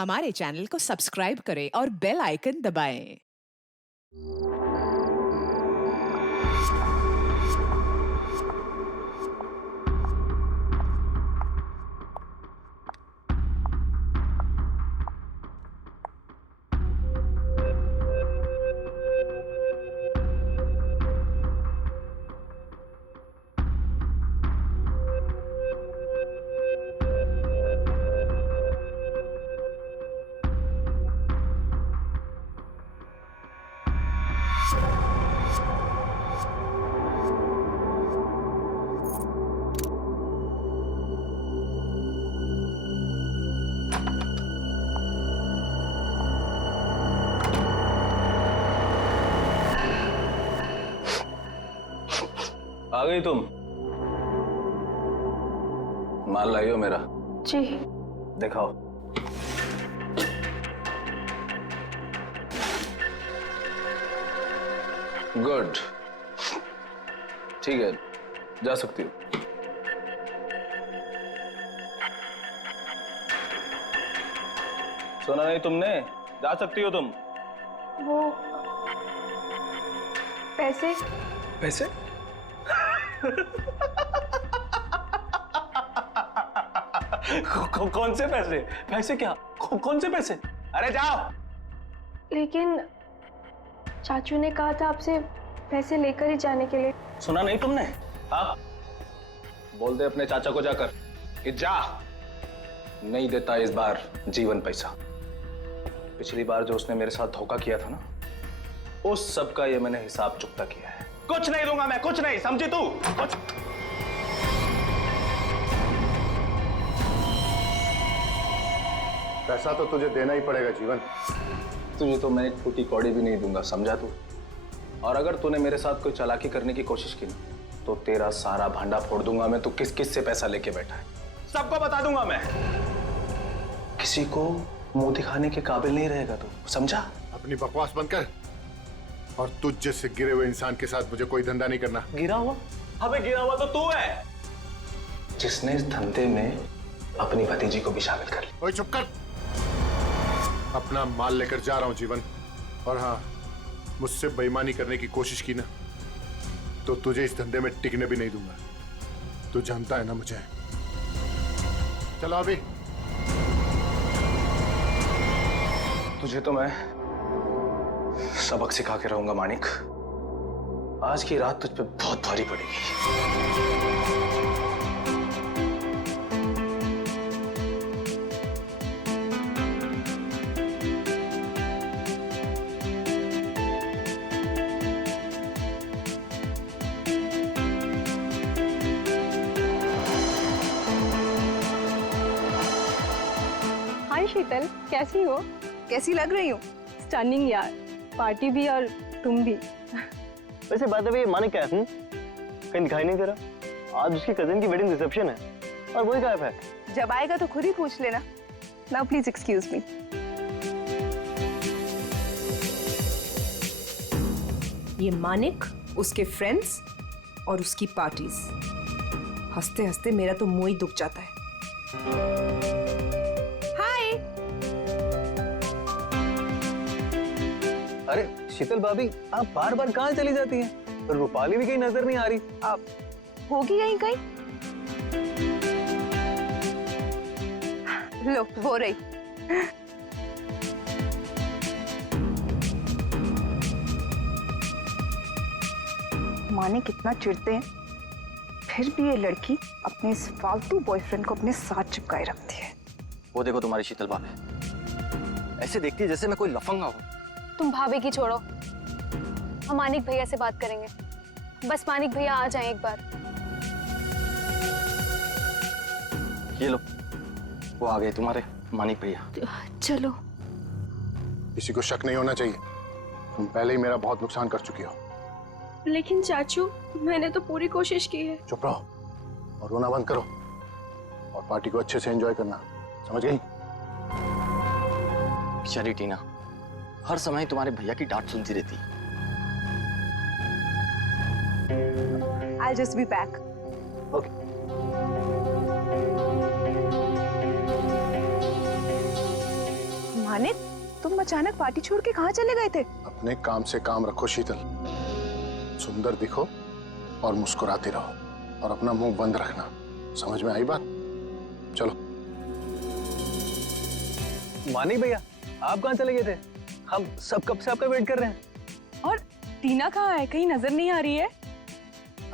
हमारे चैनल को सब्सक्राइब करें और बेल आइकन दबाएं। आ गई तुम? माल लाई हो मेरा? जी। दिखाओ। गुड, ठीक है, जा सकती हो। सुना नहीं तुमने? जा सकती हो तुम। वो पैसे पैसे? कौन से पैसे? पैसे क्या? कौन से पैसे? अरे जाओ। लेकिन चाचू ने कहा था आपसे पैसे लेकर ही जाने के लिए। सुना नहीं तुमने? हाँ, बोल दे अपने चाचा को जाकर कि जा, नहीं देता इस बार जीवन पैसा। पिछली बार जो उसने मेरे साथ धोखा किया था ना, उस सब का ये मैंने हिसाब चुकता किया है। कुछ नहीं दूंगा मैं, कुछ नहीं, समझी तू? कुछ पैसा तो तुझे देना ही पड़ेगा जीवन। तुझे तो मैं एक फूटी कौड़ी भी नहीं दूंगा, समझा तू? और अगर तूने मेरे साथ कोई चालाकी करने की कोशिश की ना, तो तेरा सारा भांडा फोड़ दूंगा मैं। तू किस किस से पैसा लेके बैठा है सबको बता दूंगा मैं। किसी को मुंह दिखाने के काबिल नहीं रहेगा तू, समझा? अपनी बकवास बंद कर और तुझ जैसे गिरे हुए इंसान के साथ मुझे कोई धंधा नहीं करना। गिरा हुआ? अबे गिरा हुआ तो तू है, जिसने इस धंधे में अपनी भतीजी को भी शामिल कर लिया। ओए चुप कर। अपना माल लेकर जा रहा हूं जीवन, और हाँ, मुझसे बेईमानी करने की कोशिश की ना, तो तुझे इस धंधे में टिकने भी नहीं दूंगा। तू जानता है ना मुझे। चलो अभी। तुझे तो मैं सबक सिखा के रहूंगा मानिक। आज की रात तुझ पे बहुत भारी पड़ेगी। हाय शीतल, कैसी हो? कैसी लग रही हूँ? स्टनिंग यार, पार्टी भी और तुम भी। वैसे बात है, ये मानिक क्या है? कहीं दिखाई नहीं दे रहा। आज उसकी कजिन की वेडिंग रिसेप्शन है और वही गायब है। जब आएगा तो खुद ही पूछ लेना। Now please excuse me. ये मानिक, उसके फ्रेंड्स और उसकी पार्टीज। हंसते हंसते मेरा तो मुंह ही दुख जाता है। हाय। अरे शीतल भाभी, आप बार बार कहाँ चली जाती हैं? रूपाली भी कहीं नजर नहीं आ रही। अब होगी यहीं कहीं। लो वो रही। माने कितना चिढ़ते हैं, फिर भी ये लड़की अपने इस फालतू बॉयफ्रेंड को अपने साथ चिपकाए रखती है। वो देखो तुम्हारी शीतल भाभी, ऐसे देखती है जैसे मैं कोई लफंगा हूँ। तुम भाभी की छोड़ो, हम मानिक भैया से बात करेंगे। बस मानिक भैया आ जाएं एक बार। ये लो, वो आ गए तुम्हारे मानिक भैया। चलो। किसी को शक नहीं होना चाहिए। तुम पहले ही मेरा बहुत नुकसान कर चुकी हो। लेकिन चाचू, मैंने तो पूरी कोशिश की है। चुप रहो और रोना बंद करो, और पार्टी को अच्छे से एंजॉय करना, समझ गई? बेचारी टीना हर समय तुम्हारे भैया की डांट सुनती रहती। I'll just be back. Okay. Manik, तुम अचानक पार्टी छोड़ के कहाँ चले गए थे? अपने काम से काम रखो शीतल, सुंदर दिखो और मुस्कुराते रहो और अपना मुंह बंद रखना। समझ में आई बात? चलो। मानिक भैया, आप कहाँ चले गए थे? हम सब कब से आपका वेट कर रहे हैं। और टीना कहाँ है? कहीं नजर नहीं आ रही है।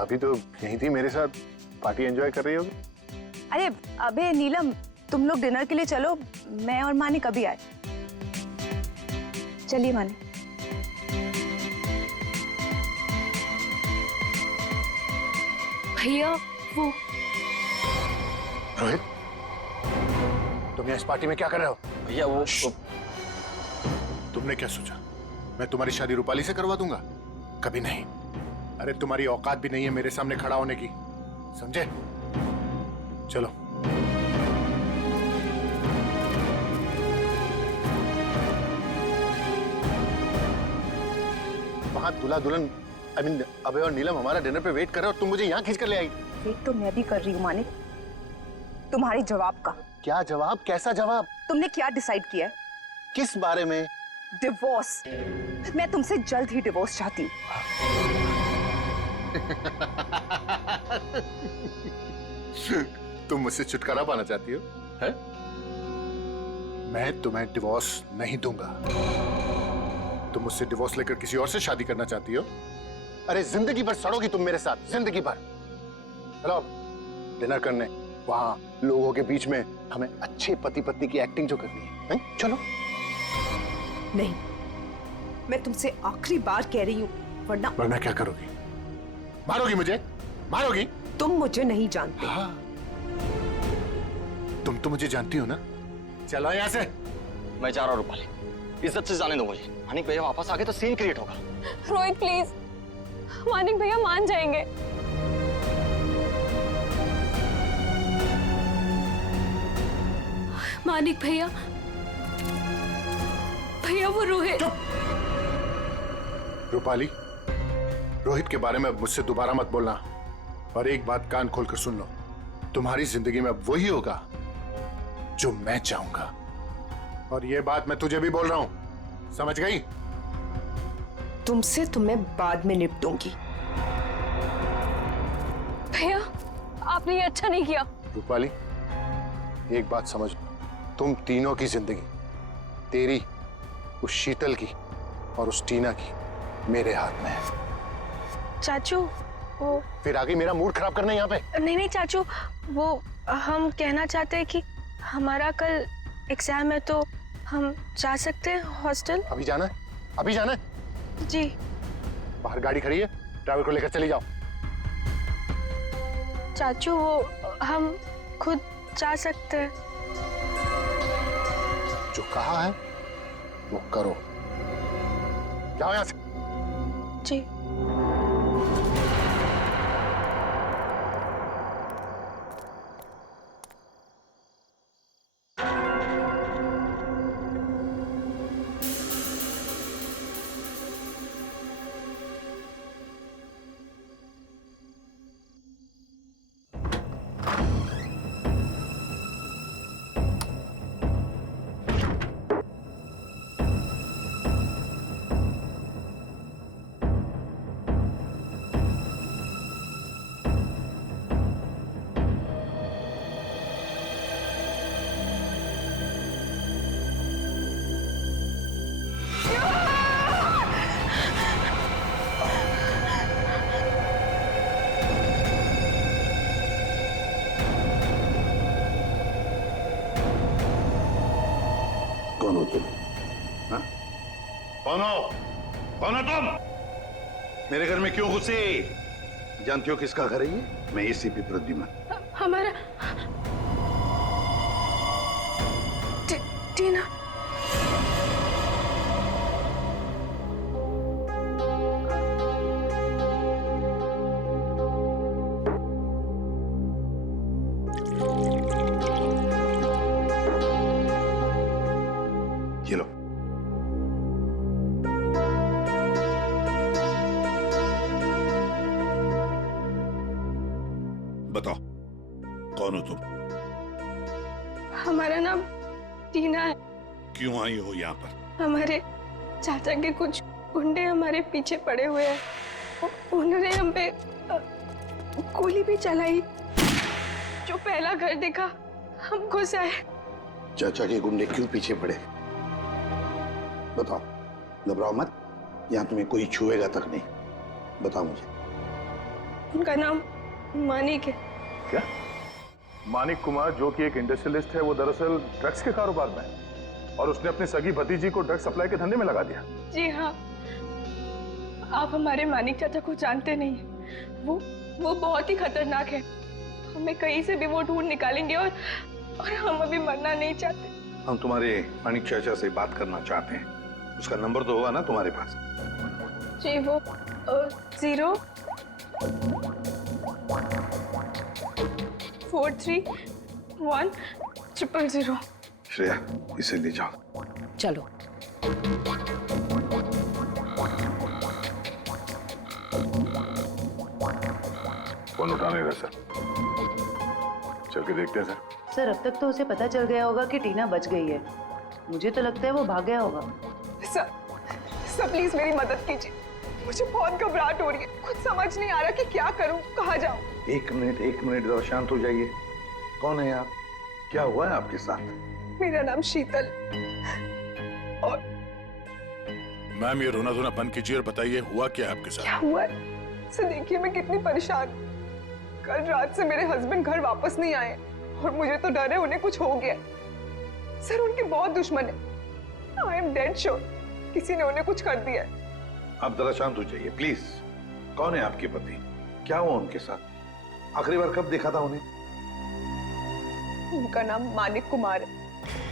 अभी तो यही थी मेरे साथ, पार्टी एंजॉय कर रही होगी। अरे अबे नीलम, तुम लोग डिनर के लिए चलो, मैं और मानिक अभी आए। चलिए मानिक। भैया वो रोहित, तुम यहाँ इस पार्टी में क्या कर रहे हो? भैया वो तुमने क्या सोचा मैं तुम्हारी शादी रूपाली से करवा दूंगा? कभी नहीं। अरे तुम्हारी औकात भी नहीं है मेरे सामने खड़ा होने की, समझे? चलो। वहां दूल्हा दुल्हन अभय और नीलम हमारा डिनर पे वेट कर रहे हो और तुम मुझे यहाँ खींच कर ले आई। वेट तो मैं भी कर रही हूँ मानिक, तुम्हारे जवाब का। क्या जवाब? कैसा जवाब? तुमने क्या डिसाइड किया है? किस बारे में? डिवोर्स। मैं तुमसे जल्द ही डिवोर्स चाहती हूँ। तुम मुझसे छुटकारा पाना चाहती हो, है? मैं तुम्हें डिवोर्स नहीं दूंगा। तुम मुझसे डिवोर्स लेकर किसी और से शादी करना चाहती हो? अरे जिंदगी भर सड़ोगी तुम मेरे साथ, जिंदगी भर। चलो डिनर करने, वहां लोगों के बीच में हमें अच्छे पति पत्नी की एक्टिंग जो करनी है, हैं? चलो। नहीं, मैं तुमसे आखिरी बार कह रही हूँ, वरना क्या करोगी? मारोगी मुझे? मारोगी? तुम मुझे नहीं जानते। हाँ। तुम तो मुझे जानती हो ना। चलो यहाँ से। मैं जा रहा हूँ रूपाली, इज्जत से जाने दो मुझे। मानिक भैया वापस आ गए तो सीन क्रिएट होगा। रोहित प्लीज, मानिक भैया मान जाएंगे। मानिक भैया, भैया वो रोहित। रूपाली, रोहित के बारे में मुझसे दोबारा मत बोलना। और एक बात कान खोलकर सुन लो, तुम्हारी जिंदगी में अब वही होगा जो मैं चाहूंगा। और ये बात मैं तुझे भी बोल रहा हूं, समझ गई? तुमसे तो मैं बाद में निपटूंगी। भैया आपने ये अच्छा नहीं किया। रूपाली, एक बात समझ, तुम तीनों की जिंदगी, तेरी, उस शीतल की और उस टीना की, मेरे हाथ में है। चाचू वो फिर आगे मेरा मूड खराब करना यहाँ पे? नहीं नहीं चाचू, वो हम कहना चाहते हैं कि हमारा कल एग्जाम है तो हम जा सकते हैं हॉस्टल। अभी जाना है? अभी जाना है? जी। बाहर गाड़ी खड़ी है, ड्राइवर को लेकर चली जाओ। चाचू वो हम खुद जा सकते हैं। जो कहा है वो करो। जाओ यहाँ से। जी। कौन हो तुम? हाँ? कौन हो? कौन हो तुम? मेरे घर में क्यों घुसे? जानती हो किसका घर है ये? मैं एसीपी प्रद्युमन। हमारा टीना। ये लो। बताओ कौन हो तुम? हमारा नाम टीना है। क्यों आई हो यहाँ पर? हमारे चाचा के कुछ गुंडे हमारे पीछे पड़े हुए हैं। उन्होंने हम पे गोली भी चलाई। जो पहला घर देखा हम घुस आए। चाचा के गुंडे क्यों पीछे पड़े? बताओ, घबराओ मत, यहाँ तुम्हें कोई छुएगा तक नहीं। बताओ मुझे। उनका नाम मानिक है। क्या? मानिक कुमार, जो कि एक इंडस्ट्रियलिस्ट है, वो दरअसल ड्रग्स के कारोबार में है और उसने अपनी सगी भतीजी को ड्रग्स सप्लाई के धंधे में लगा दिया। जी हाँ, आप हमारे मानिक चाचा को जानते नहीं हैं। वो बहुत ही खतरनाक है। हमें कहीं से भी वो ढूंढ निकालेंगे और हम अभी मरना नहीं चाहते। हम तुम्हारे मानिक चाचा से बात करना चाहते हैं। उसका नंबर तो होगा ना तुम्हारे पास? जी, वो 0431000। श्रेया, इसे ले जाओ। चलो। फोन उठा नहीं रहा सर। चल के देखते हैं सर। सर, अब तक तो उसे पता चल गया होगा कि टीना बच गई है। मुझे तो लगता है वो भाग गया होगा। सर प्लीज मेरी मदद कीजिए। मुझे बहुत घबराहट हो रही है। कुछ समझ नहीं आ रहा कि क्या करूं, कहाँ जाऊं। एक मिनट जरा शांत हो जाइए। कौन है आप? क्या हुआ है आपके साथ? मेरा नाम शीतल। और मैम, ये रोना धोना बंद कीजिए और बताइए हुआ क्या है आपके साथ? क्या हुआ है? सर देखिए, मैं कितनी परेशान हूं। कल रात से मेरे हस्बैंड घर वापस नहीं आए और मुझे तो डर है उन्हें कुछ हो गया। सर उनके बहुत दुश्मन है। आई एम डेड श्योर किसी ने उन्हें कुछ कर दिया है। आप जरा शांत हो जाइए प्लीज। कौन है आपके पति? क्या हुआ उनके साथ? आखिरी बार कब देखा था उन्हें? उनका नाम मानिक कुमार है।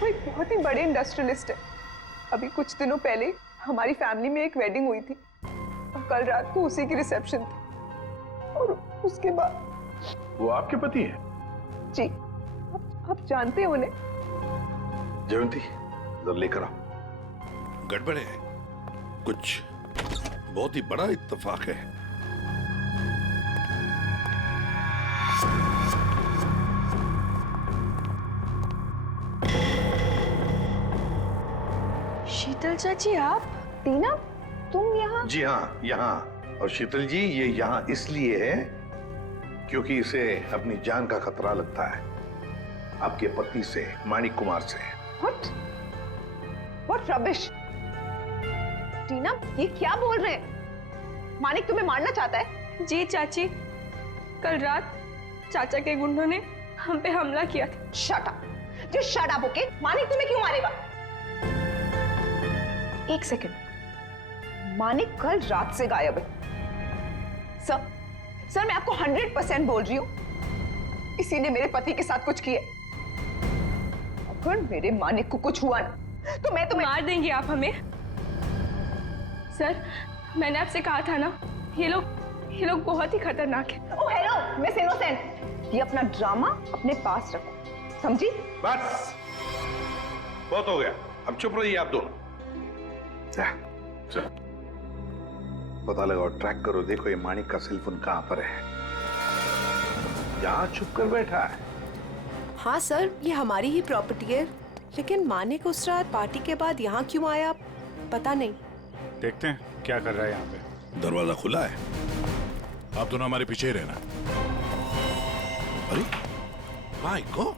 वो एक बहुत ही बड़े इंडस्ट्रियलिस्ट है। अभी कुछ दिनों पहले हमारी फैमिली में एक वेडिंग हुई थी और कल रात को उसी की रिसेप्शन थी। और उसके बाद वो आपके पति है? जी, आप जानते हैं उन्हें? जयंती, जरा लेकर आओ। गड़बड़ है, कुछ बहुत ही बड़ा इत्तेफाक है। शीतल चाची, आप? टीना, तुम यहाँ? जी हाँ, यहाँ। और शीतल जी, ये यहाँ इसलिए है क्योंकि इसे अपनी जान का खतरा लगता है आपके पति से, मानिक कुमार से। What rubbish! टीना, ये क्या बोल रहे हैं? मानिक तुम्हें मारना चाहता है? जी चाची, कल रात चाचा के गुंडों ने हम पे हमला किया था। Shut up! Just shut up, okay? Manik तुम्हें क्यों मारेगा? एक सेकंड, मानिक कल रात से गायब है। सर मैं आपको 100% बोल रही हूँ, इसी ने मेरे पति के साथ कुछ किया। अगर मेरे मानिक को कुछ हुआ ना तो मैं तुम्हें मार देंगे आप हमें। सर, मैंने आपसे कहा था ना, ये लोग बहुत ही खतरनाक है। ओह हेलो मिस इनोसेंट, ये अपना ड्रामा अपने पास रखो, समझी? बस बहुत हो गया, अब चुप रहिए आप दोनों। पता लगाओ, ट्रैक करो, देखो ये मानिक का सेल फोन कहां पर है। यहाँ छुप कर बैठा है। हाँ सर, ये हमारी ही प्रॉपर्टी है, लेकिन मानिक उस रात पार्टी के बाद यहाँ क्यों आया पता नहीं। देखते हैं क्या कर रहा है यहाँ पे। दरवाजा खुला है, आप दोनों हमारे पीछे ही रहना। अरे my God,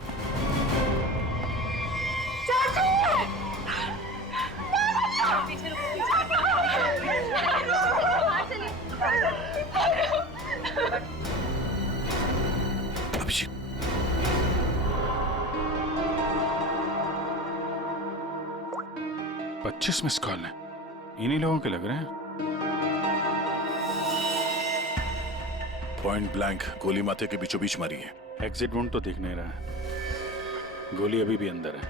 Abhishek, $25 miss call है, इन्हीं लोगों के लग रहे हैं। पॉइंट ब्लैंक गोली माथे के बीचों बीच मारी है। एग्जिट वुंड तो दिख नहीं रहा है, गोली अभी भी अंदर है।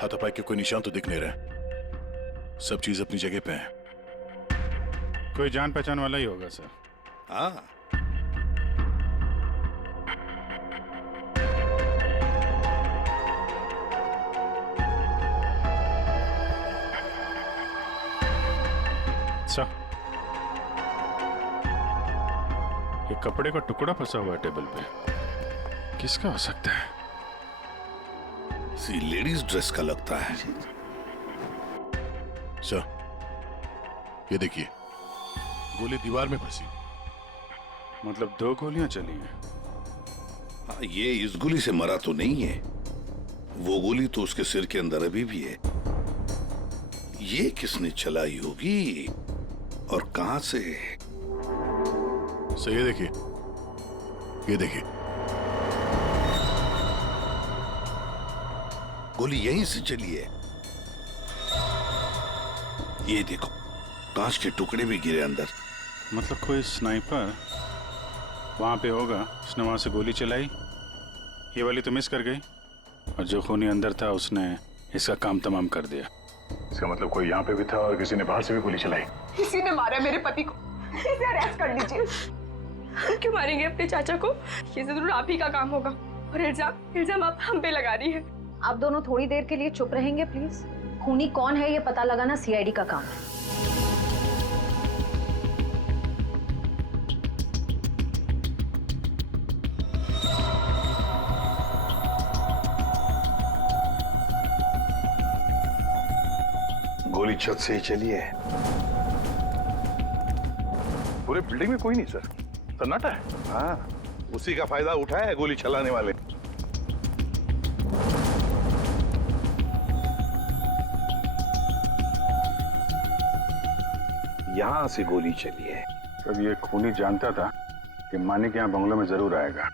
हाथापाई के कोई निशान तो दिख नहीं रहे, सब चीज अपनी जगह पे है। कोई जान पहचान वाला ही होगा सर। हाँ, सर, ये कपड़े का टुकड़ा फंसा हुआ है टेबल पे, किसका हो सकता है? किसी लेडीज ड्रेस का लगता है। सर, ये देखिए, गोली दीवार में फंसी। मतलब 2 गोलियां चली हैं। हाँ, ये इस गोली से मरा तो नहीं है, वो गोली तो उसके सिर के अंदर अभी भी है। ये किसने चलाई होगी और कहां से? सर, ये देखिए, ये देखिए, गोली यहीं से चली है। ये देखो, कांच के टुकड़े भी गिरे अंदर। मतलब कोई स्नाइपर वहां पे होगा, उसने वहां से गोली चलाई। ये वाली तो मिस कर गई, और जो खूनी अंदर था उसने इसका काम तमाम कर दिया। इसका मतलब कोई यहाँ पे भी था और किसी ने बाहर से भी गोली चलाई। किसी ने मारा मेरे पति को, इसे अरेस्ट कर लीजिए। क्यों मारेंगे अपने चाचा को? ये जरूर आप ही का काम होगा। और इल्जाम आप हम पे लगा रही है। आप दोनों थोड़ी देर के लिए चुप रहेंगे प्लीज। खूनी कौन है ये पता लगाना सीआईडी का काम है। गोली छत से ही चली है। पूरे बिल्डिंग में कोई नहीं सर, सन्नाटा है। हाँ, उसी का फायदा उठाया है गोली चलाने वाले। यहां से गोली चली है। तब ये खूनी जानता था कि मानिक यहाँ बंगलों में जरूर आएगा।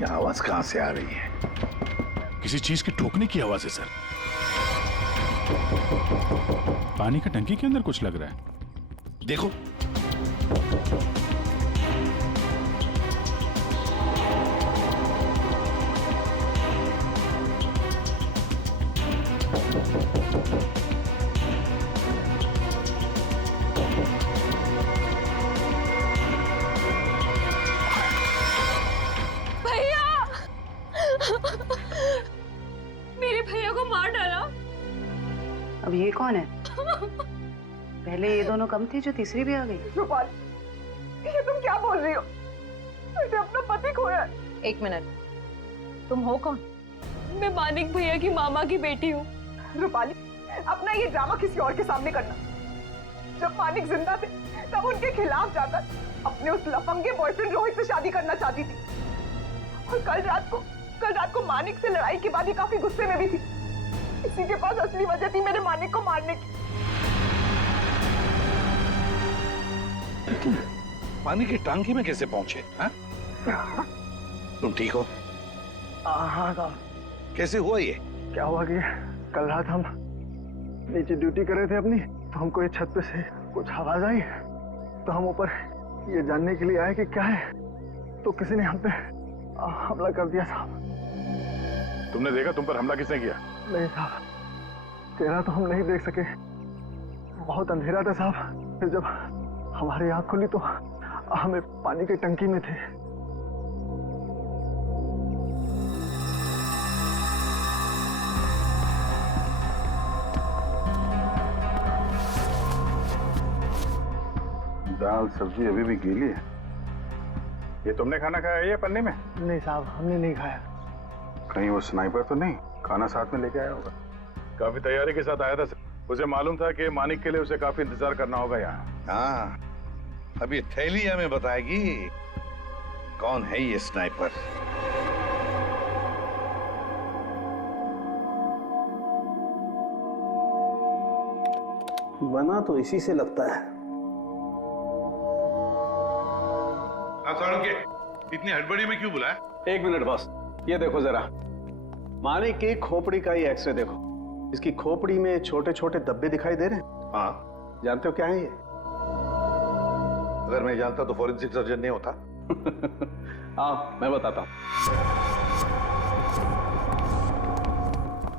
ये आवाज कहां से आ रही है? किसी चीज के ठोकने की आवाज है सर। पानी का टंकी के अंदर कुछ लग रहा है। देखो, मेरे भैया को मार डाला। अब ये कौन है? पहले ये दोनों कम थे, जो तीसरी भी आ गई। रूपाली, ये तुम क्या बोल रही हो? मैंने अपना पति खोया। एक मिनट, तुम हो कौन? मैं मानिक भैया की मामा की बेटी हूँ। रूपाली, अपना ये ड्रामा किसी और के सामने करना। जब मानिक जिंदा थे तब उनके खिलाफ जाकर अपने उस लफंगे बॉयफ्रेंड रोहित से शादी करना चाहती थी। और कल रात को मानिक से लड़ाई के बाद ही काफी गुस्से में भी थी। इसी के पास असली वजह थी मेरे मानिक को मारने की। पानी की टांकी में कैसे पहुंचे? हाँ? तुम ठीक हो? हाँ साहब। कैसे हुआ ये? क्या हुआ कि कल रात हम नीचे ड्यूटी कर रहे थे अपनी, तो हमको ये छत पे से कुछ आवाज आई, तो हम ऊपर ये जानने के लिए आए कि क्या है, तो किसी ने हम पे हमला कर दिया साहब। तुमने देखा तुम पर हमला किसने किया? नहीं साहब, चेहरा तो हम नहीं देख सके, बहुत अंधेरा था साहब। फिर जब हमारी आंख खुली तो हमें पानी की टंकी में थे। दाल सब्जी अभी भी गीली है। ये तुमने खाना खाया है या पन्नी में? नहीं साहब, हमने नहीं खाया। कहीं वो स्नाइपर तो नहीं खाना साथ में लेके आया होगा? काफी तैयारी के साथ आया था। उसे मालूम था कि मानिक के लिए उसे काफी इंतजार करना होगा यहाँ। हाँ, अभी थैली हमें बताएगी कौन है ये स्नाइपर। बना तो इसी से लगता है। इतनी हड़बड़ी में क्यों बुलाया? एक मिनट बॉस, ये देखो जरा, मानिक की खोपड़ी का ही एक्सरे देखो। इसकी खोपड़ी में छोटे छोटे धब्बे दिखाई दे रहे हैं। हाँ, जानते हो क्या है ये? अगर मैं जानता तो फॉरेंसिक सर्जन नहीं होता। हाँ, मैं बताता हूँ।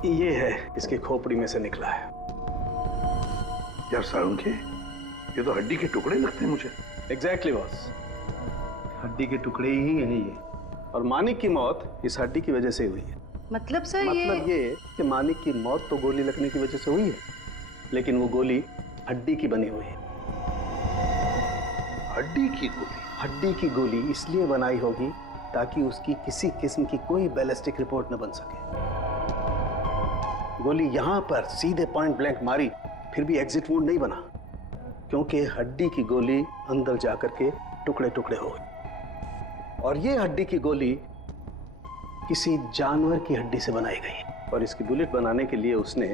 ये है इसकी खोपड़ी में से निकला है। यार सारुण के, ये तो हड्डी के टुकड़े लगते हैं मुझे। एग्जैक्टली बॉस, हड्डी के टुकड़े ही हैं ये। और मानिक की मौत इस हड्डी की वजह से हुई है। मतलब सर मतलब ये कि मानिक की मौत तो गोली लगने की वजह से हुई है, लेकिन वो गोली हड्डी की बनी हुई है। हड्डी की गोली? हड्डी की गोली इसलिए बनाई होगी ताकि उसकी किसी किस्म की कोई बैलिस्टिक रिपोर्ट न बन सके। गोली यहां पर सीधे पॉइंट ब्लैंक मारी, फिर भी एग्जिट वुंड नहीं बना, क्योंकि हड्डी की गोली अंदर जाकर के टुकड़े टुकड़े हो गई। और ये हड्डी की गोली किसी जानवर की हड्डी से बनाई गई, और इसकी बुलेट बनाने के लिए उसने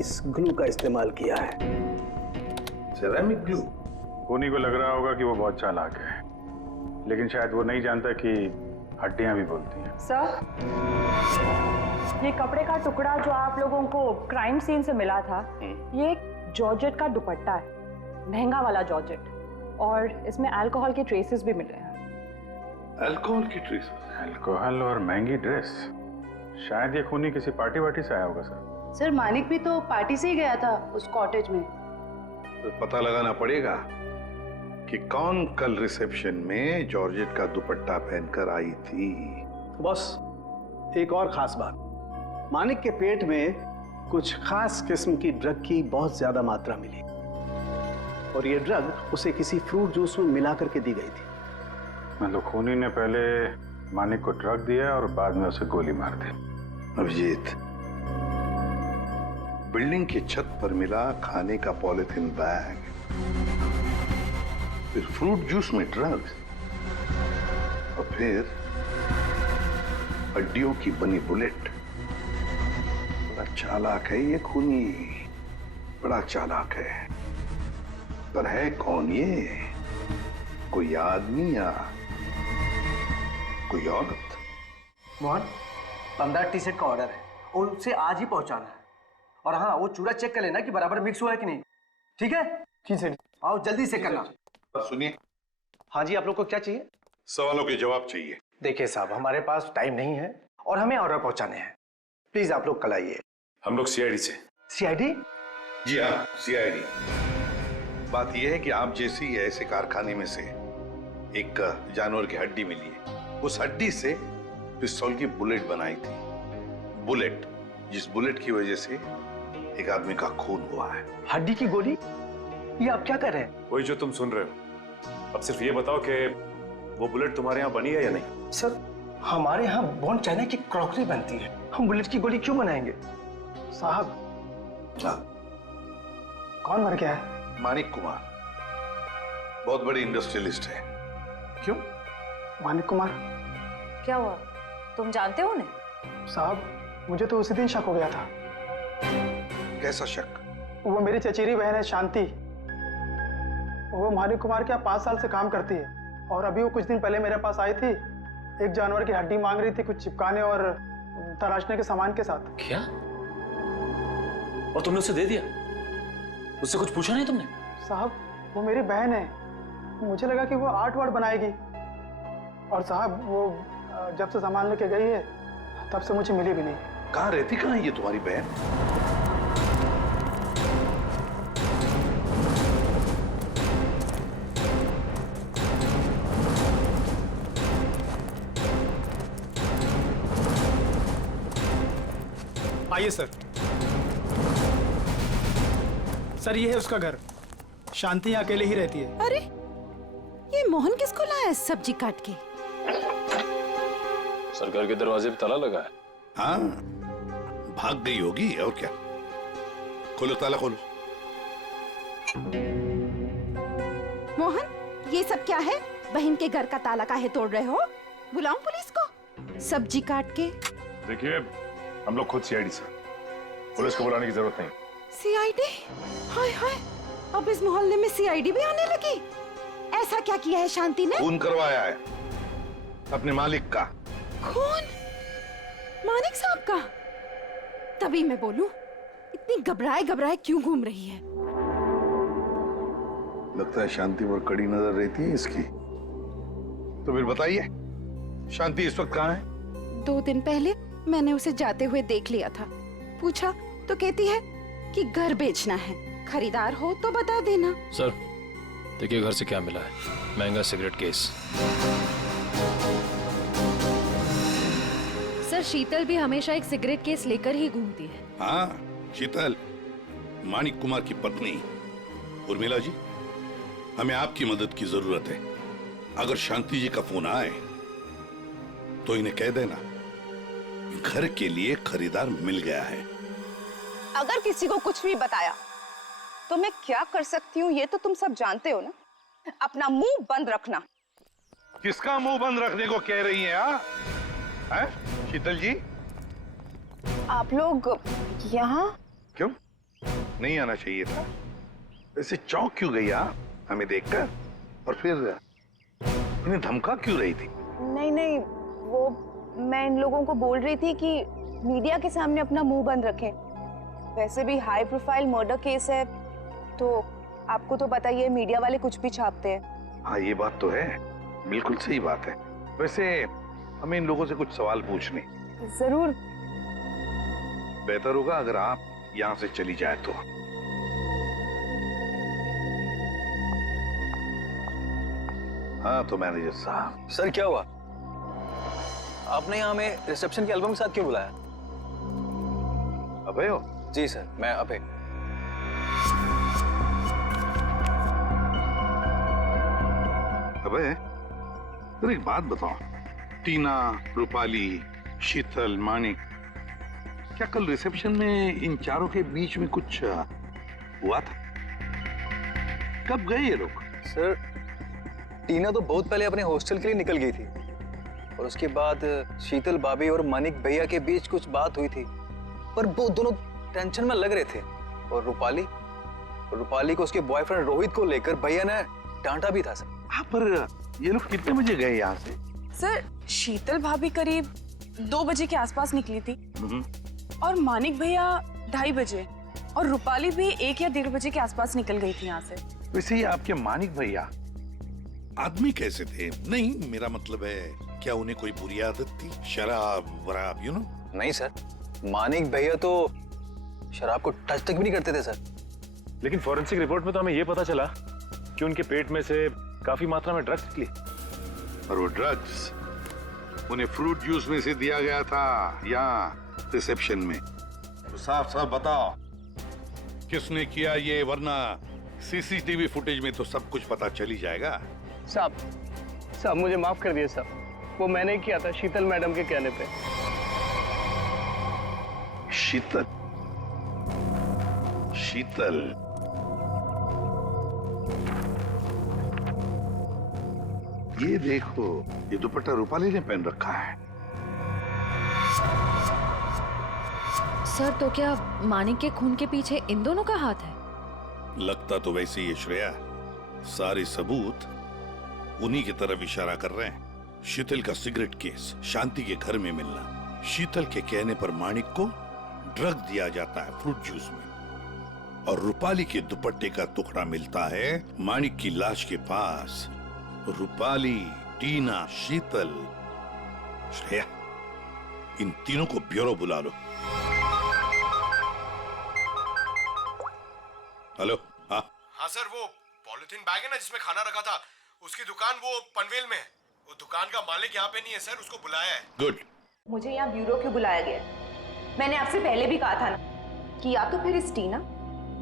इस ग्लू का इस्तेमाल किया है, सेरेमिक ग्लू। खूनी को लग रहा होगा कि वो बहुत चालाक है, लेकिन शायद वो नहीं जानता कि हड्डियां भी बोलती हैं। सर, ये कपड़े का टुकड़ा जो आप लोगों को क्राइम सीन से मिला था, ये एक जॉर्जेट का दुपट्टा है, महंगा वाला जॉर्जेट, और इसमें अल्कोहल के ट्रेसेस भी मिले हैं। अल्कोहल की ट्रेसेस? अल्कोहल और महंगी ड्रेस? शायद ये खूनी किसी पार्टी वार्टी से आया होगा सर। सर, मानिक भी तो पार्टी से ही गया था उस कॉटेज में। तो पता लगाना पड़ेगा कि कौन कल रिसेप्शन में जॉर्जेट का दुपट्टा पहनकर आई थी। बस एक और खास बात, मानिक के पेट में कुछ खास किस्म की ड्रग की बहुत ज्यादा मात्रा मिली, और ये ड्रग उसे किसी फ्रूट जूस में मिला करके दी गई थी। मतलब खूनी ने पहले मानिक को ड्रग दिया और बाद में उसे गोली मार दी। अभिजीत, बिल्डिंग की छत पर मिला खाने का पॉलिथीन बैग, फिर फ्रूट जूस में ड्रग्स, और फिर हड्डियों की बनी बुलेट। बड़ा चालाक है ये खूनी, बड़ा चालाक है। पर है कौन ये? कोई आदमी या कोई औरत? मोहन, 15 टी शर्ट का ऑर्डर है और उसे आज ही पहुंचाना है। और हाँ, वो चूड़ा चेक कर लेना कि बराबर मिक्स हुआ है कि नहीं। ठीक है? जी सर। आओ जल्दी से करना। सुनिए। हाँ जी, आप लोग को क्या चाहिए? सवालों के जवाब चाहिए। देखिए साहब, हमारे पास टाइम नहीं है और हमें ऑर्डर पहुंचाने हैं। प्लीज आप लोग कल आइए। हम लोग सीआईडी से। सीआईडी? जी हाँ, सीआईडी। बात यह है कि आप जैसी ऐसे कारखाने में से एक जानवर की हड्डी मिली है। उस हड्डी से पिस्तौल की बुलेट बनाई थी। बुलेट, जिस बुलेट की वजह से एक आदमी का खून हुआ है। हड्डी की गोली? ये आप क्या कर रहे हैं? वही जो तुम सुन रहे हो। अब सिर्फ ये बताओ कि वो बुलेट तुम्हारे यहाँ बनी है या नहीं? सर, हमारे यहाँ बोन चाइना की क्रॉकरी बनती है, हम बुलेट की गोली क्यों बनाएंगे? साहब, कौन मर गया है? मानिक कुमार, बहुत बड़े इंडस्ट्रियलिस्ट है। क्यों? मानिक कुमार? क्या हुआ? तुम जानते हो उन्हें? साहब, मुझे तो उसी दिन शक हो गया था। कैसा शक? वो मेरी चचेरी बहन है शांति। वो मानिक कुमार के यहाँ 5 साल से काम करती है, और अभी वो कुछ दिन पहले मेरे पास आई थी। एक जानवर की हड्डी मांग रही थी, कुछ चिपकाने और तराशने के सामान के साथ। क्या? और तुमने उसे दे दिया? उससे कुछ पूछा नहीं तुमने? साहब, वो मेरी बहन है, मुझे लगा कि वो आर्ट वार्ट बनाएगी। और साहब, वो जब से सामान लेके गई है तब से मुझे मिली भी नहीं। कहाँ रहती, कहाँ है ये तुम्हारी बहन? आइए सर। सर, ये है उसका घर। शांति यहाँ अकेले ही रहती है। अरे, ये मोहन किसको लाया है सब्जी काट के? सर, घर के दरवाजे पे ताला लगा है। हाँ, भाग गई होगी और क्या। खोलो, ताला खोलो। मोहन, ये सब क्या है? बहन के घर का ताला काहे तोड़ रहे हो? बुलाऊं पुलिस को? सब्जी काट के। देखिए, हम लोग खुद सीआईडी से, पुलिस को बुलाने की जरूरत नहीं। सीआईडी? हाय हाय, अब इस मोहल्ले में सीआईडी भी आने लगी। ऐसा क्या किया है शांति ने? खून करवाया है अपने मालिक का। खून? मानिक साहब का? तभी मैं बोलूं, इतनी घबराए घबराए क्यों घूम रही है? लगता है शांति पर कड़ी नजर रहती है इसकी। तो फिर बताइए, शांति इस वक्त कहाँ है? 2 दिन पहले मैंने उसे जाते हुए देख लिया था। पूछा तो कहती है कि घर बेचना है, खरीदार हो तो बता देना। सर, देखिए घर से क्या मिला है। महंगा सिगरेट केस। सर, शीतल भी हमेशा एक सिगरेट केस लेकर ही घूमती है। हाँ, शीतल, मानिक कुमार की पत्नी। उर्मिला जी, हमें आपकी मदद की जरूरत है। अगर शांति जी का फोन आए तो इन्हें कह देना घर के लिए खरीदार मिल गया है। अगर किसी को कुछ भी बताया तो मैं क्या कर सकती हूँ ये तो तुम सब जानते हो ना। अपना मुंह बंद रखना। किसका मुंह बंद रखने को कह रही हैं? हैं? शीतल जी, आप लोग यहाँ क्यों नहीं आना चाहिए था? वैसे चौंक क्यों गई आप हमें देखकर? और फिर इन्हें धमका क्यों रही थी? नहीं नहीं, वो मैं इन लोगों को बोल रही थी कि मीडिया के सामने अपना मुंह बंद रखें। वैसे भी हाई प्रोफाइल मर्डर केस है तो आपको तो पता ही है मीडिया वाले कुछ भी छापते हैं। हाँ ये बात तो है, बिल्कुल सही बात है। वैसे हमें इन लोगों से कुछ सवाल पूछने। जरूर। बेहतर होगा अगर आप यहाँ से चली जाए तो। हाँ तो मैनेजर साहब। सर क्या हुआ? आपने यहाँ हमें रिसेप्शन के एल्बम के साथ क्यों बुलाया? अभय हो? जी सर, मैं अभय। अबे तो एक बात बताओ, टीना, रूपाली, शीतल, मानिक, क्या कल रिसेप्शन में इन चारों के बीच में कुछ हुआ था? कब गए ये लोग? सर टीना तो बहुत पहले अपने हॉस्टल के लिए निकल गई थी और उसके बाद शीतल भाभी और मानिक भैया के बीच कुछ बात हुई थी, पर वो दोनों टेंशन में लग रहे थे। और रूपाली को उसके बॉयफ्रेंड रोहित को लेकर भैया ने डांटा भी था सर। हाँ पर ये लोग कितने बजे गए यहाँ से? सर शीतल भाभी करीब 2 बजे के आसपास निकली थी और मानिक भैया 2:30 बजे और रूपाली भी 1 या 1:30 बजे के आसपास निकल गई थी यहाँ से। वैसे ही आपके मानिक भैया आदमी कैसे थे? नहीं मेरा मतलब है क्या उन्हें कोई बुरी आदत थी? शराब वराब यू नो? नहीं सर, मानिक भैया तो शराब को टच तक भी नहीं करते थे सर। लेकिन फॉरेंसिक रिपोर्ट में तो हमें यह पता चला कि उनके पेट में से काफी मात्रा में ड्रग्स निकली। और वो ड्रग्स उन्हें फ्रूट जूस में से दिया गया था यहाँ रिसेप्शन में। तो साफ साफ बताओ किसने किया ये, वरना सीसीटीवी फुटेज में तो सब कुछ पता चल ही जाएगा। साहब मुझे माफ कर दिए साहब, वो मैंने किया था शीतल मैडम के कहने पे। शीतल? शीतल ये देखो, ये दुपट्टा रूपाली ने पहन रखा है। सर तो क्या मानिक के खून के पीछे इन दोनों का हाथ है? लगता तो वैसे ही है श्रेया, सारे सबूत उन्हीं की तरफ इशारा कर रहे हैं। शीतल का सिगरेट केस, शांति के घर में मिलना, शीतल के कहने पर मानिक को ड्रग दिया जाता है फ्रूट जूस में, और रूपाली के दुपट्टे का टुकड़ा मिलता है मानिक की लाश के पास। रूपाली, टीना, शीतल, श्रेया, इन तीनों को ब्यूरो बुला लो। हेलो। हाँ सर, वो पॉलिथीन बैग है ना जिसमें खाना रखा था, उसकी दुकान वो पनवेल में है। वो दुकान का मालिक यहाँ पे नहीं है सर, उसको बुलाया है। गुड। मुझे यहाँ ब्यूरो क्यों बुलाया गया? मैंने आपसे पहले भी कहा था ना कि या तो फिर इस टीना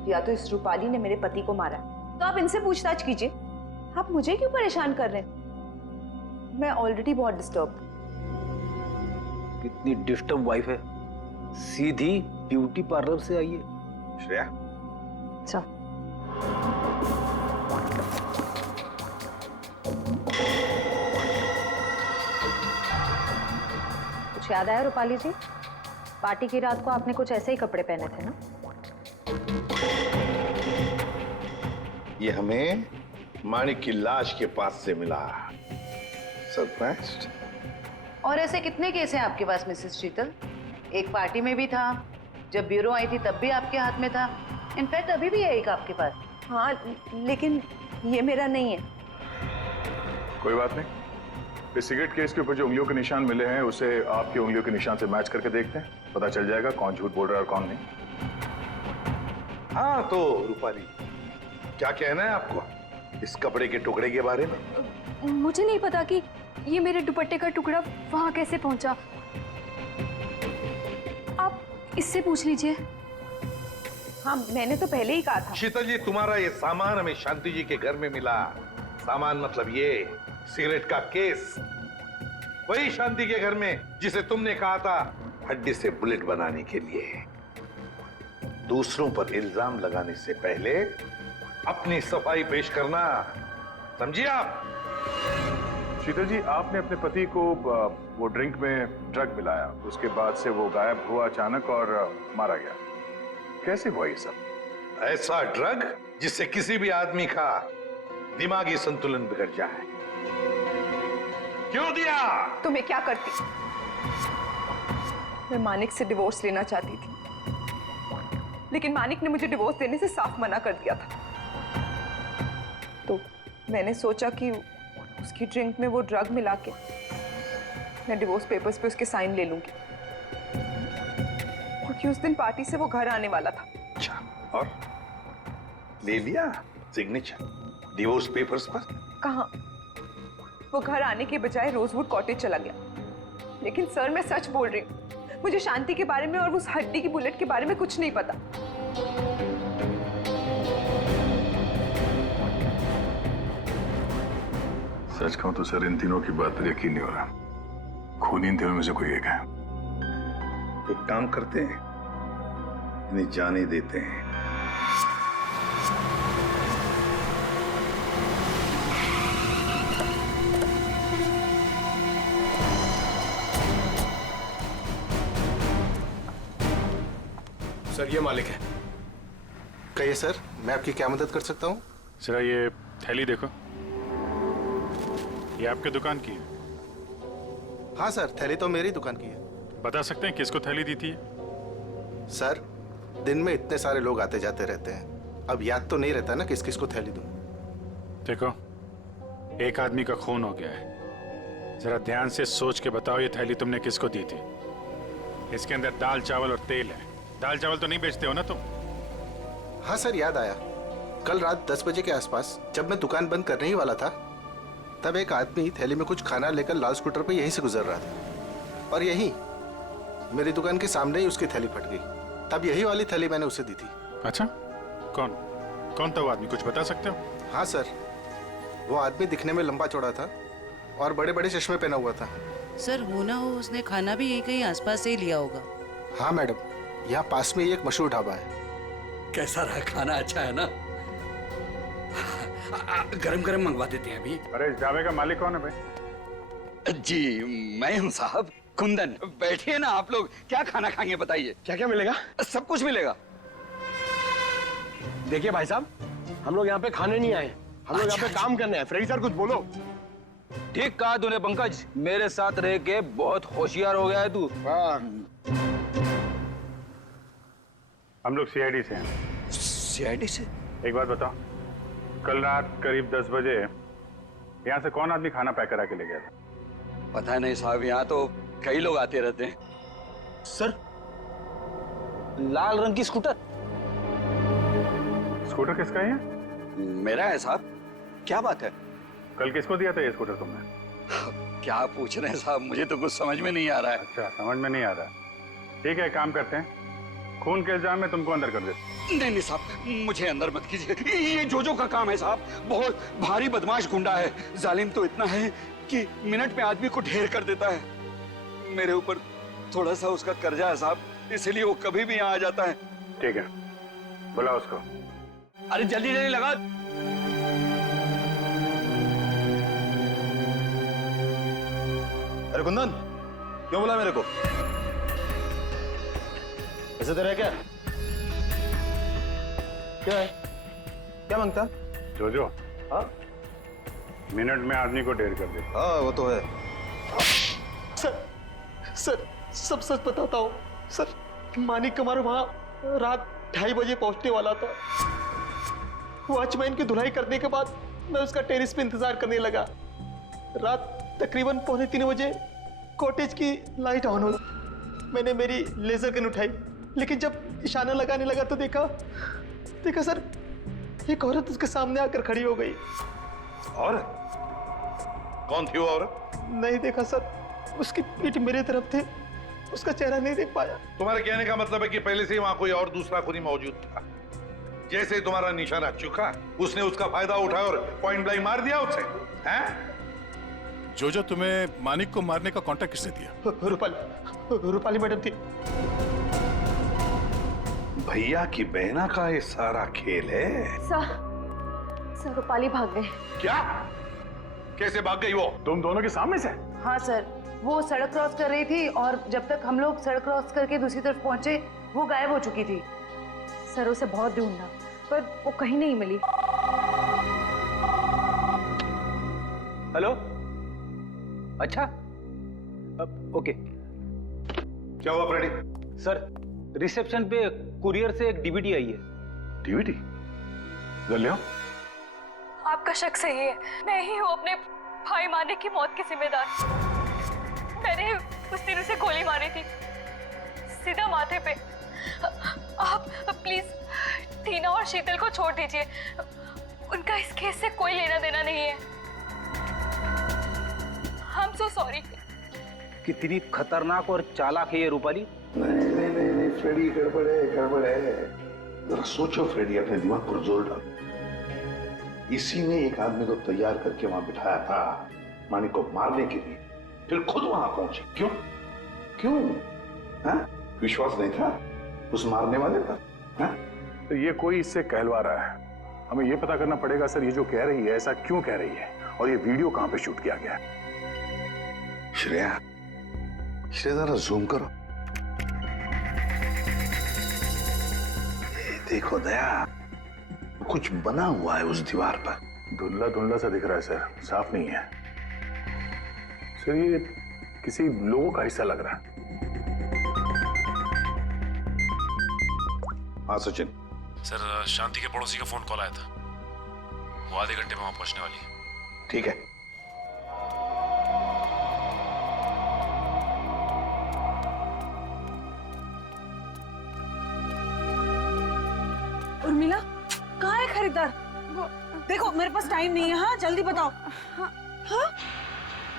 या तो इस रूपाली ने मेरे पति को मारा, तो आप इनसे पूछताछ कीजिए। आप मुझे क्यों परेशान कर रहे हैं? मैं ऑलरेडी बहुत डिस्टर्ब। कितनी डिस्टर्ब वाइफ है, सीधी ब्यूटी पार्लर से आई है। श्रेया अच्छा। कुछ याद आया रूपाली जी? पार्टी की रात को आपने कुछ ऐसे ही कपड़े पहने थे ना? ये हमें मानिक की लाश के पास से मिला। सरप्राइज्ड। और ऐसे कितने केस हैं आपके पास मिसेस शीतल? एक पार्टी में भी था, जब ब्यूरो आई थी तब भी आपके हाथ में था, इनफैक्ट अभी भी है एक आपके पास। हाँ लेकिन ये मेरा नहीं है। कोई बात नहीं, इस सिगरेट केस के ऊपर जो उंगलियों के निशान मिले हैं उसे आपकी उंगलियों के निशान से मैच करके देखते हैं, पता चल जाएगा कौन झूठ बोल रहा है और कौन नहीं। हाँ तो रूपाली, क्या कहना है आपको इस कपड़े के टुकड़े के बारे में? मुझे नहीं पता कि ये मेरे दुपट्टे का टुकड़ा वहां कैसे पहुंचा। आप इससे पूछ लीजिए। हाँ, मैंने तो पहले ही कहा था। शीतल जी, तुम्हारा ये सामान हमें शांति जी के घर में मिला। सामान मतलब ये सिगरेट का केस, वही शांति के घर में जिसे तुमने कहा था हड्डी से बुलेट बनाने के लिए। दूसरों पर इल्जाम लगाने से पहले अपनी सफाई पेश करना, समझिए आप? शीतल जी, आपने अपने पति को वो ड्रिंक में ड्रग मिलाया, उसके बाद से वो गायब हुआ अचानक और मारा गया। कैसे हुआ ये सब? ऐसा ड्रग जिससे किसी भी आदमी का दिमागी संतुलन बिगड़ जाए। क्यों दिया? तो मैं क्या करती? मैं मानिक से डिवोर्स लेना चाहती थी, लेकिन मानिक ने मुझे डिवोर्स देने से साफ मना कर दिया था। तो मैंने सोचा कि उसकी ड्रिंक में वो ड्रग मिला के मैं डिवोर्स पेपर्स पे उसके साइन ले लूंगी, क्योंकि उस दिन पार्टी से वो घर आने वाला था। अच्छा, और ले लिया सिग्नेचर डिवोर्स पेपर्स पर? कहाँ, वो घर आने के बजाय रोजवुड कॉटेज चला गया। लेकिन सर, मैं सच बोल रही हूँ, मुझे शांति के बारे में और उस हड्डी की बुलेट के बारे में कुछ नहीं पता। सच कहूं तो सर, इन तीनों की बात पर यकीन नहीं हो रहा। खूनी इन तीनों में से कोई एक है। एक काम करते हैं, इन्हें जाने देते हैं। सर, ये मालिक है। कहिए सर, मैं आपकी क्या मदद कर सकता हूँ? जरा ये थैली देखो, ये आपके दुकान की है? हाँ सर, थैली तो मेरी दुकान की है। बता सकते हैं किसको थैली दी थी? सर, दिन में इतने सारे लोग आते जाते रहते हैं, अब याद तो नहीं रहता ना किस किस को थैली दूं। देखो, एक आदमी का खून हो गया है, जरा ध्यान से सोच के बताओ ये थैली तुमने किसको दी थी? इसके अंदर दाल चावल और तेल है। दाल चावल तो नहीं बेचते हो ना तुम? हाँ सर, याद आया। कल रात 10 बजे के आसपास जब मैं दुकान बंद करने ही वाला था, तब एक आदमी थैली में कुछ खाना लेकर लाल स्कूटर पे यहीं से गुजर रहा था, और यहीं मेरी दुकान के सामने ही उसकी थैली फट गई। तब यही वाली थैली मैंने उसे दी थी। अच्छा, कौन कौन था वो आदमी, कुछ बता सकते हो? हाँ सर, वो आदमी दिखने में लंबा चौड़ा था और बड़े बड़े चश्मे पहना हुआ था। सर, हो ना हो उसने खाना भी यही कहीं आसपास से ही लिया होगा। हाँ मैडम, यहाँ पास में ही एक मशहूर ढाबा है। कैसा रहा खाना? अच्छा है ना? गरम गरम मंगवा देते हैं अभी। अरे, इस ढाबे का मालिक कौन है भाई? जी, मैं हूँ साहब, कुंदन। बैठिए ना आप लोग, क्या खाना खाएंगे बताइए? क्या क्या मिलेगा? सब कुछ मिलेगा। देखिए भाई साहब, हम लोग यहाँ पे खाने नहीं आए, हम लोग यहाँ पे काम करने आए। फ्रेडी सर, कुछ बोलो। ठीक कहा तूने पंकज, मेरे साथ रह के बहुत होशियार हो गया है तू। हम लोग सीआईडी से हैं। सीआईडी से? एक बात बताओ, कल रात करीब 10 बजे यहाँ से कौन आदमी खाना पैक करा के ले गया था? पता नहीं साहब, यहाँ तो कई लोग आते रहते हैं। सर, लाल रंग की स्कूटर। स्कूटर किसका है? मेरा है साहब। क्या बात है? कल किसको दिया था ये स्कूटर तुमने? क्या पूछ रहे हैं साहब, मुझे तो कुछ समझ में नहीं आ रहा है। अच्छा, समझ में नहीं आ रहा। ठीक है, काम करते हैं, खून के इल्जाम में तुमको अंदर कर देते। नहीं साहब, मुझे अंदर मत कीजिए। ये जोजो का काम है साहब, बहुत भारी बदमाश गुंडा है। जालिम तो इतना है कि मिनट में आदमी को ढेर कर देता है। मेरे ऊपर थोड़ा सा उसका कर्जा है साहब, इसलिए वो कभी भी यहाँ आ जाता है। ठीक है, बुलाओ उसको। अरे जल्दी जल्दी लगा। अरे कुंदन, क्यों बुला मेरे को? ऐसे तेरा क्या? क्या है? क्या मांगता? जोजो। हाँ? मिनट में आदमी को ढेर कर दे। हाँ, वो तो है। सर, सब सच बताता हूँ। सर, मानिक हमारे वहाँ रात 2:30 बजे पहुँचने वाला था। वॉचमैन की धुलाई करने के बाद मैं उसका टेरेस पे इंतजार करने लगा। रात तकरीबन 2:45 बजे कॉटेज की लाइट ऑन हुई। मैंने मेरी लेजर गन उठाई, लेकिन जब इशारा लगाने लगा तो देखा सर, एक औरत उसके सामने आकर खड़ी हो गई। औरत? कौन थी वो औरत? नहीं देखा सर, उसकी पीठ मेरे तरफ थे, उसका चेहरा नहीं देख पाया। तुम्हारे कहने का मतलब है कि पहले से ही वहां कोई और दूसरा खूनी मौजूद था? जैसे ही तुम्हारा निशाना चुका उसने उसका फायदा उठाया और पॉइंट ब्लैंक मार दिया उसे, हैं? जोजो, तुम्हें मानिक को मारने का कॉन्ट्रैक्ट किसने दिया? रूपाली मैडम थी। भैया की बहना का ये सारा खेल है। सर रूपाली भाग गए। क्या? कैसे भाग गई वो? तुम दोनों के सामने से? हाँ सर, वो सड़क क्रॉस कर रही थी और जब तक हम लोग सड़क क्रॉस करके दूसरी तरफ पहुंचे वो गायब हो चुकी थी। सर उसे बहुत ढूंढा पर वो कहीं नहीं मिली। हेलो, अच्छा, ओके। क्या हुआ फ्रेडी? सर, रिसेप्शन पे कुरियर से एक डीवीडी आई है। डीवीडी? ले आओ। आपका शक सही है, मैं ही हूँ अपने भाई मानिक की मौत की जिम्मेदार। मैंने उस दिन उसे गोली मारी थी, सीधा माथे पे। आप प्लीज टीना और शीतल को छोड़ दीजिए, उनका इस केस से कोई लेना देना नहीं है। I'm so sorry। कितनी खतरनाक और चालाक है ये रूपाली। नहीं, फ्रेडी, गड़बड़ है। जरा सोचो फ्रेडी, अपने दिमाग पर जोर डालो। इसी ने एक आदमी को तैयार करके वहां बिठाया था मानिक को मारने के लिए, फिर खुद वहां पहुंची। क्यों? हाँ? विश्वास नहीं था उस मारने वाले पर? हाँ? तो ये कोई इससे कहलवा रहा है। हमें ये पता करना पड़ेगा सर, ये जो कह रही है ऐसा क्यों कह रही है, और ये वीडियो कहां पे शूट किया गया है। श्रेया जरा जूम करो। देखो दया, कुछ बना हुआ है उस दीवार पर। धुंधला सा दिख रहा है सर, साफ नहीं है सर। ये किसी लोगों का हिस्सा लग रहा है। हाँ सचिन। सर, शांति के पड़ोसी का फोन कॉल आया था, वो आधे घंटे में वहां पहुंचने वाली है। ठीक है। उर्मिला, कहाँ है खरीदार? देखो मेरे पास टाइम नहीं है। हाँ जल्दी बताओ। हाँ?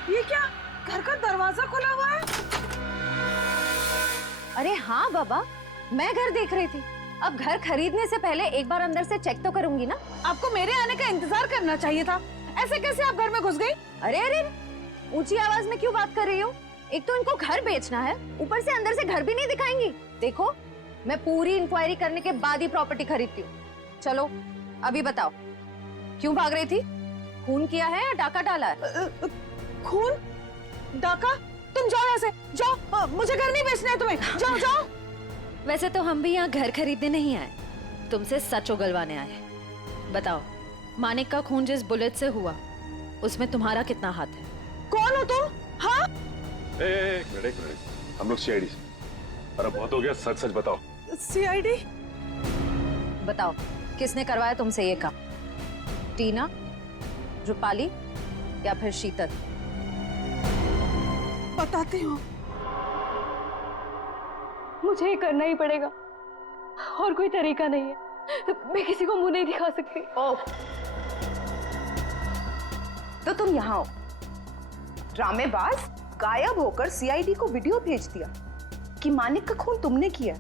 ये क्या, घर का दरवाजा खुला हुआ है? अरे हाँ बाबा, मैं घर देख रही थी। अब घर खरीदने से पहले एक बार अंदर से चेक तो करूंगी ना। आपको मेरे आने का इंतजार करना चाहिए था। ऐसे कैसे आप घर में घुस गई? अरे ऊंची आवाज में क्यों बात कर रही हो? एक तो इनको घर बेचना है, ऊपर से अंदर से घर भी नहीं दिखाएंगी। देखो, मैं पूरी इंक्वायरी करने के बाद ही प्रॉपर्टी खरीदती हूँ। चलो अभी बताओ, क्यों भाग रही थी? खून किया है या डाका डाला है? खून? डाका? तुम जाओ यहाँ से, जाओ। मुझे घर नहीं बेचना है तुम्हें। जाओ। वैसे तो हम भी यहाँ घर खरीदने नहीं आए, तुमसे सच उगलवाने आए। बताओ, मानिक का खून जिस बुलेट से हुआ उसमें तुम्हारा कितना हाथ है? कौन हो तुम? हाँ? एक मिनट, हम लोग सीआईडी से। अरे बहुत हो गया, सच बताओ। सीआईडी? बताओ, किसने करवाया तुमसे ये काम? टीना, रूपाली या फिर शीतल? बताती हूँ। मुझे ये करना ही पड़ेगा, और कोई तरीका नहीं है। मैं किसी को मुंह नहीं दिखा सकती। तो तुम यहाँ हो, ड्रामेबाज, गायब होकर सीआईडी को वीडियो भेज दिया कि मानिक का खून तुमने किया,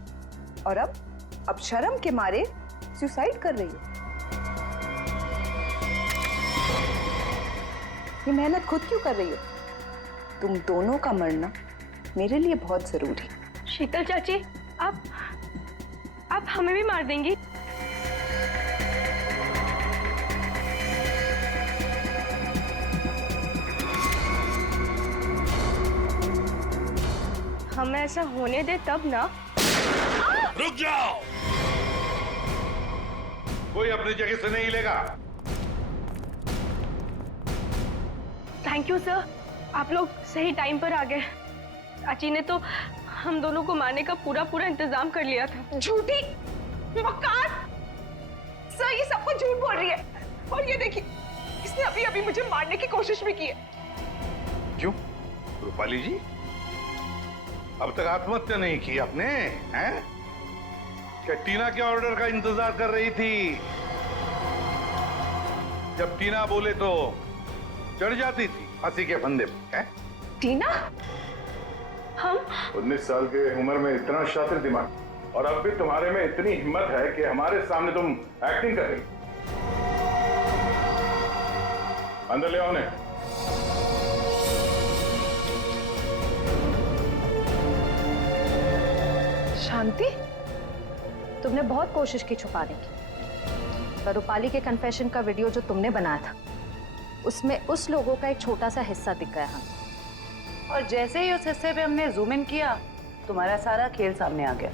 और अब शर्म के मारे सुसाइड कर रही हो। ये मेहनत खुद क्यों कर रही हो? तुम दोनों का मरना मेरे लिए बहुत जरूरी है। शीतल चाची, आप हमें भी मार देंगी? हमें ऐसा होने दे तब ना। रुक जाओ, कोई अपनी जगह से नहीं हिलेगा। थैंक यू सर, आप लोग सही टाइम पर आ गए। चाची ने तो हम दोनों को मारने का पूरा इंतजाम कर लिया था। झूठी मक्कार! सर ये सब कुछ झूठ बोल रही है, और ये देखिए, इसने अभी मुझे मारने की कोशिश भी की है। क्यों रूपाली जी, अब तक आत्महत्या नहीं की आपने? हैं? क्या टीना के ऑर्डर का इंतजार कर रही थी? जब टीना बोले तो चढ़ जाती थी फांसी के फंदे पे। टीना? हम 19 साल के उम्र में इतना शातिर दिमाग, और अब भी तुम्हारे में इतनी हिम्मत है कि हमारे सामने तुम एक्टिंग कर रही। अंदर ले आओ उन्हें। शांति, तुमने बहुत कोशिश की छुपाने की, पर रूपाली के कन्फेशन का वीडियो जो तुमने बनाया था उसमें उस लोगों का एक छोटा सा हिस्सा दिख गया हमें। और जैसे ही उस हिस्से पे हमने जूम इन किया, तुम्हारा सारा खेल सामने आ गया।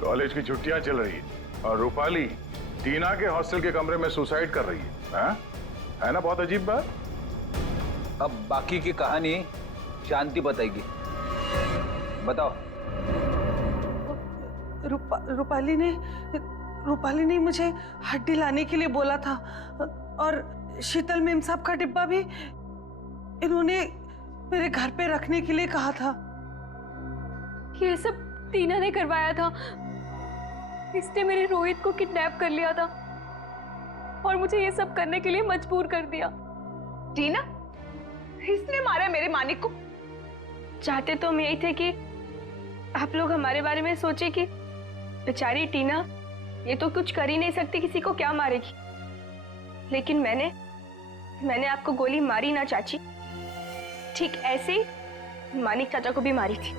कॉलेज की छुट्टियां चल रही है और रूपाली टीना के हॉस्टल के कमरे में सुसाइड कर रही है ना? बहुत अजीब बात। अब बाकी की कहानी शांति बताएगी। बताओ। रूपाली ने मुझे हड्डी लाने के लिए बोला था और शीतल मेम साहब का डिब्बा भी इन्होंने मेरे घर पे रखने के लिए कहा था। ये सब टीना ने करवाया था। इसने मेरे रोहित को किडनैप कर लिया था और मुझे ये सब करने के लिए मजबूर कर दिया। टीना, इसने मारा मेरे मानिक को? चाहते तो हम यही थे कि आप लोग हमारे बारे में सोचे कि बेचारी टीना ये तो कुछ कर ही नहीं सकती, किसी को क्या मारेगी। लेकिन मैंने आपको गोली मारी ना चाची, ठीक ऐसे ही मानिक चाचा को भी मारी थी,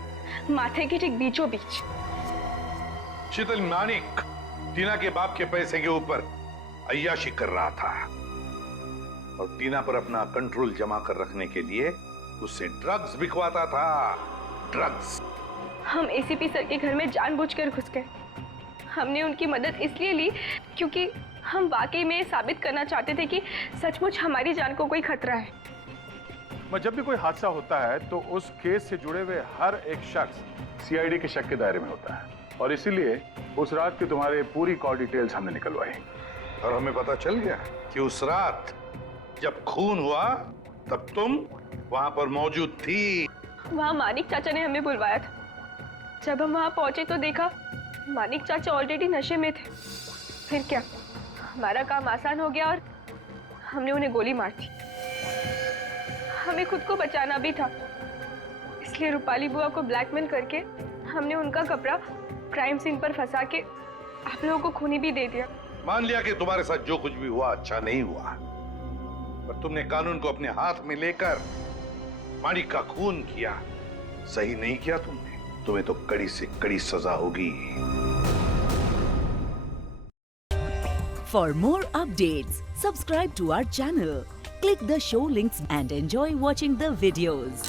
माथे के ठीक बीचों बीच। शीतल, मानिक टीना के बाप के पैसे के ऊपर अय्याशी कर रहा था और टीना पर अपना कंट्रोल जमा कर रखने के लिए उससे ड्रग्स बिकवाता था। ड्रग्स। हम एसीपी सर के घर में जानबूझकर घुस गए। हमने उनकी मदद इसलिए ली क्योंकि हम वाकई में साबित करना चाहते थे कि सचमुच हमारी जान को कोई खतरा है। जब भी कोई हादसा होता है तो उस केस से जुड़े हुए हर एक शख्स सीआईडी के शक के दायरे में होता है और इसीलिए उस रात की तुम्हारी पूरी कॉल डिटेल्स हमने निकलवाई और हमें पता चल गया कि उस रात जब खून हुआ तब तुम वहां पर मौजूद थी। वहां मानिक चाचा ने हमें बुलवाया था। जब हम वहां पहुंचे तो देखा मानिक चाचा ऑलरेडी नशे में थे। फिर क्या, हमारा काम आसान हो गया और हमने उन्हें गोली मार दी। हमें खुद को बचाना भी था, इसलिए रूपाली बुआ को ब्लैकमेल करके हमने उनका कपड़ा क्राइम सीन पर फंसा के आप लोगों को खूनी भी दे दिया। मान लिया कि तुम्हारे साथ जो कुछ भी हुआ अच्छा नहीं हुआ, पर तुमने कानून को अपने हाथ में लेकर मानिक का खून किया। सही नहीं किया तुमने। तुम्हें तो कड़ी से कड़ी सजा होगी। For more updates, subscribe to our channel, click the show links and enjoy watching the videos.